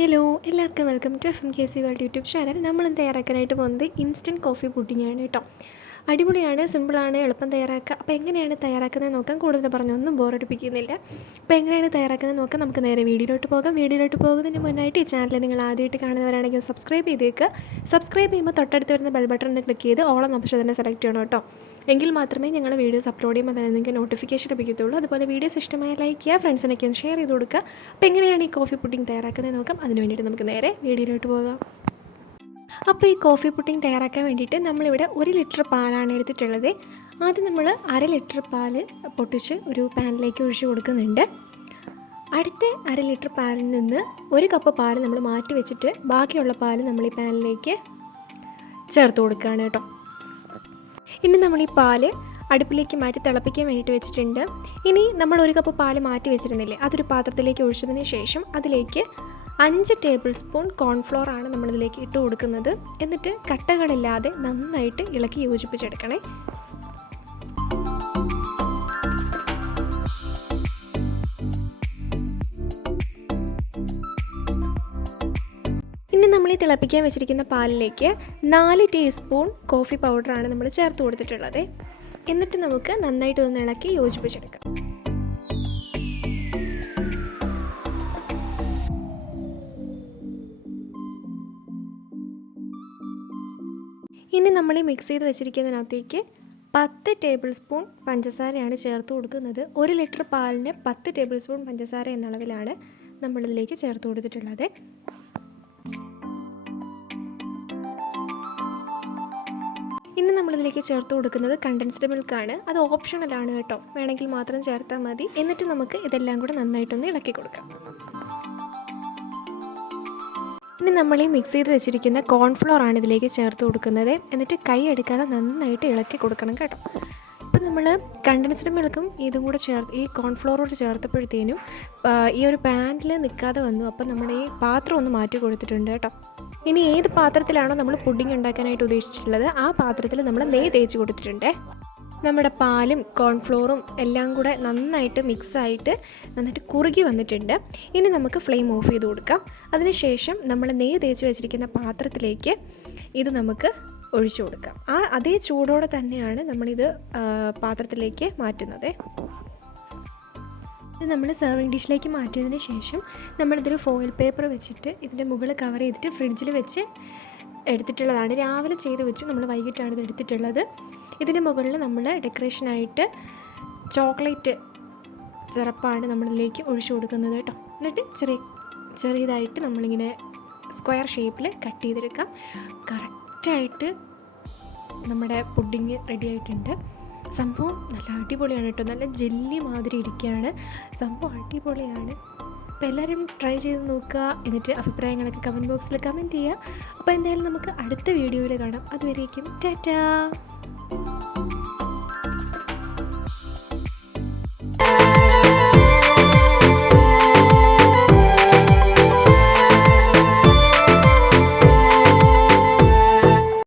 Hello എല്ലാവർക്കും welcome to FMKC world YouTube channel. നമ്മളും തയ്യാറാക്കാനായിട്ട് പോകുന്നത് ഇൻസ്റ്റൻറ്റ് കോഫി പുഡിങ്ങാണ് കേട്ടോ. അടിപൊളിയാണ്, സിമ്പിളാണ്, എളുപ്പം തയ്യാറാക്കുക. അപ്പോൾ എങ്ങനെയാണ് തയ്യാറാക്കുന്നത് നോക്കാം. കൂടുതൽ പറഞ്ഞൊന്നും ബോറടിപ്പിക്കുന്നില്ല. അപ്പോൾ എങ്ങനെയാണ് തയ്യാറാക്കുന്നത് നോക്കാം. നമുക്ക് നേരെ വീഡിയോയിലോട്ട് പോകാം. വീഡിയോയിലോട്ട് പോകുന്നതിന് മുന്നായിട്ട് ഈ ചാനൽ നിങ്ങൾ ആദ്യമായിട്ട് കാണുന്നവരാണെങ്കിൽ സബ്സ്ക്രൈബ് ചെയ്തേക്കുക. സബ്സ്ക്രൈബ് ചെയ്യുമ്പോൾ തൊട്ടടുത്ത് വരുന്ന ബെൽ ബട്ടൺ ഒന്ന് ക്ലിക്ക് ചെയ്ത് ഓളം ഓപ്ഷൻ തന്നെ സെലക്ട് ചെയ്യണം കേട്ടോ. എങ്കിൽ മാത്രമേ ഞങ്ങൾ വീഡിയോസ് അപ്ലോഡ് ചെയ്യുമ്പോൾ തന്നെ നിങ്ങൾക്ക് നോട്ടിഫിക്കേഷൻ ലഭിക്കത്തുള്ളൂ. അതുപോലെ വീഡിയോസ് ഇഷ്ടമായ ലൈക്ക് ചെയ്യുക, ഫ്രണ്ട്സിനൊക്കെ ഒന്ന് ഷെയർ ചെയ്ത് കൊടുക്കുക. അപ്പോൾ എങ്ങനെയാണ് ഈ കോഫി പുഡിംഗ് തയ്യാറാക്കുന്നത് നോക്കാം. അതിന് വേണ്ടിയിട്ട് നമുക്ക് നേരെ വീഡിയോയിലോട്ട് പോകാം. അപ്പോൾ ഈ കോഫി പുഡിംഗ് തയ്യാറാക്കാൻ വേണ്ടിയിട്ട് നമ്മളിവിടെ 1 ലിറ്റർ പാലാണ് എടുത്തിട്ടുള്ളത്. ആദ്യം നമ്മൾ 1/2 ലിറ്റർ പാല് പൊട്ടിച്ച് ഒരു പാനിലേക്ക് ഒഴിച്ച് കൊടുക്കുന്നുണ്ട്. അടുത്ത 1/2 ലിറ്റർ പാലിൽ നിന്ന് 1 കപ്പ് പാല് നമ്മൾ മാറ്റി വെച്ചിട്ട് ബാക്കിയുള്ള പാല് നമ്മൾ ഈ പാനിലേക്ക് ചേർത്ത് കൊടുക്കുകയാണ് കേട്ടോ. ഇനി നമ്മൾ ഈ പാല് അടുപ്പിലേക്ക് മാറ്റി തിളപ്പിക്കാൻ വേണ്ടിയിട്ട് വെച്ചിട്ടുണ്ട്. ഇനി നമ്മൾ 1 കപ്പ് പാല് മാറ്റി വെച്ചിരുന്നില്ലേ, അതൊരു പാത്രത്തിലേക്ക് ഒഴിച്ചതിന് ശേഷം അതിലേക്ക് 5 ടേബിൾ സ്പൂൺ കോൺഫ്ലോർ ആണ് നമ്മളിതിലേക്ക് ഇട്ട് കൊടുക്കുന്നത്. എന്നിട്ട് കട്ടകളില്ലാതെ നന്നായിട്ട് ഇളക്കി യോജിപ്പിച്ചെടുക്കണേ. ഇനി നമ്മൾ ഈ തിളപ്പിക്കാൻ വെച്ചിരിക്കുന്ന പാലിലേക്ക് 4 ടീസ്പൂൺ കോഫി പൗഡറാണ് നമ്മൾ ചേർത്ത് കൊടുത്തിട്ടുള്ളത്. എന്നിട്ട് നമുക്ക് നന്നായിട്ട് ഒന്ന് ഇളക്കി യോജിപ്പിച്ചെടുക്കാം. ഇനി നമ്മൾ ഈ മിക്സ് ചെയ്ത് വെച്ചിരിക്കുന്നതിനകത്തേക്ക് 10 ടേബിൾ സ്പൂൺ പഞ്ചസാരയാണ് ചേർത്ത് കൊടുക്കുന്നത്. 1 ലിറ്റർ പാലിന് 10 ടേബിൾ സ്പൂൺ പഞ്ചസാര എന്ന അളവിലാണ് നമ്മളിതിലേക്ക് ചേർത്ത് കൊടുത്തിട്ടുള്ളത്. ഇനി നമ്മളിതിലേക്ക് ചേർത്ത് കൊടുക്കുന്നത് കണ്ടൻസ്ഡ് മിൽക്കാണ്. അത് ഓപ്ഷണലാണ് കേട്ടോ, വേണമെങ്കിൽ മാത്രം ചേർത്താൽ മതി. എന്നിട്ട് നമുക്ക് ഇതെല്ലാം കൂടെ നന്നായിട്ടൊന്ന് ഇളക്കി കൊടുക്കാം. ഇനി നമ്മൾ ഈ മിക്സ് ചെയ്ത് വെച്ചിരിക്കുന്ന കോൺഫ്ലോർ ആണ് ഇതിലേക്ക് ചേർത്ത് കൊടുക്കുന്നത്. എന്നിട്ട് കൈ എടുക്കാതെ നന്നായിട്ട് ഇളക്കി കൊടുക്കണം കേട്ടോ. ഇപ്പം നമ്മൾ കണ്ടൻസ്ഡ് മിൽക്കും ഇതും കൂടെ ഈ കോൺഫ്ലോറോട് ചേർത്തപ്പോഴത്തേനും ഈ ഒരു പാനിൽ നിൽക്കാതെ വന്നു. അപ്പം നമ്മൾ ഈ പാത്രം ഒന്ന് മാറ്റി കൊടുത്തിട്ടുണ്ട് കേട്ടോ. ഇനി ഏത് പാത്രത്തിലാണോ നമ്മൾ പുഡിംഗ് ഉണ്ടാക്കാനായിട്ട് ഉദ്ദേശിച്ചിട്ടുള്ളത് ആ പാത്രത്തിൽ നമ്മൾ നെയ്യ് തേച്ച് കൊടുത്തിട്ടുണ്ട്. നമ്മുടെ പാലും കോൺഫ്ലോറും എല്ലാം കൂടെ നന്നായിട്ട് മിക്സായിട്ട് നന്നായിട്ട് കുറുകി വന്നിട്ടുണ്ട്. ഇനി നമുക്ക് ഫ്ലെയിം ഓഫ് ചെയ്ത് കൊടുക്കാം. അതിനുശേഷം നമ്മൾ നെയ്യ് തേച്ച് വെച്ചിരിക്കുന്ന പാത്രത്തിലേക്ക് ഇത് നമുക്ക് ഒഴിച്ചു കൊടുക്കാം. അതേ ചൂടോടെ തന്നെയാണ് നമ്മളിത് പാത്രത്തിലേക്ക് മാറ്റുന്നത്. ഇത് നമ്മൾ സെർവിങ് ഡിഷിലേക്ക് മാറ്റിയതിന് ശേഷം നമ്മളിതൊരു ഫോയിൽ പേപ്പർ വെച്ചിട്ട് ഇതിൻ്റെ മുകളിൽ കവർ ചെയ്തിട്ട് ഫ്രിഡ്ജിൽ വെച്ച് എടുത്തിട്ടുള്ളതാണ്. രാവിലെ ചെയ്ത് വെച്ചു, നമ്മൾ വൈകിട്ടാണ് ഇത് എടുത്തിട്ടുള്ളത്. ഇതിൻ്റെ മുകളിൽ നമ്മൾ ഡെക്കറേഷനായിട്ട് ചോക്ലേറ്റ് സിറപ്പാണ് നമ്മളിതിലേക്ക് ഒഴിച്ചു കൊടുക്കുന്നത് കേട്ടോ. എന്നിട്ട് ചെറിയതായിട്ട് നമ്മളിങ്ങനെ സ്ക്വയർ ഷേപ്പിൽ കട്ട് ചെയ്തെടുക്കാം. കറക്റ്റായിട്ട് നമ്മുടെ പുഡിങ് റെഡി ആയിട്ടുണ്ട്. സംഭവം നല്ല അടിപൊളിയാണ് കേട്ടോ. നല്ല ജെല്ലി മാതിരി ഇരിക്കുകയാണ്. സംഭവം അടിപൊളിയാണ്. അപ്പോൾ എല്ലാവരും ട്രൈ ചെയ്ത് നോക്കുക. എന്നിട്ട് അഭിപ്രായങ്ങളൊക്കെ കമൻറ്റ് ബോക്സിൽ കമൻറ്റ് ചെയ്യുക. അപ്പോൾ എന്തായാലും നമുക്ക് അടുത്ത വീഡിയോയിൽ കാണാം. അതുവരേക്കും ടാറ്റാ.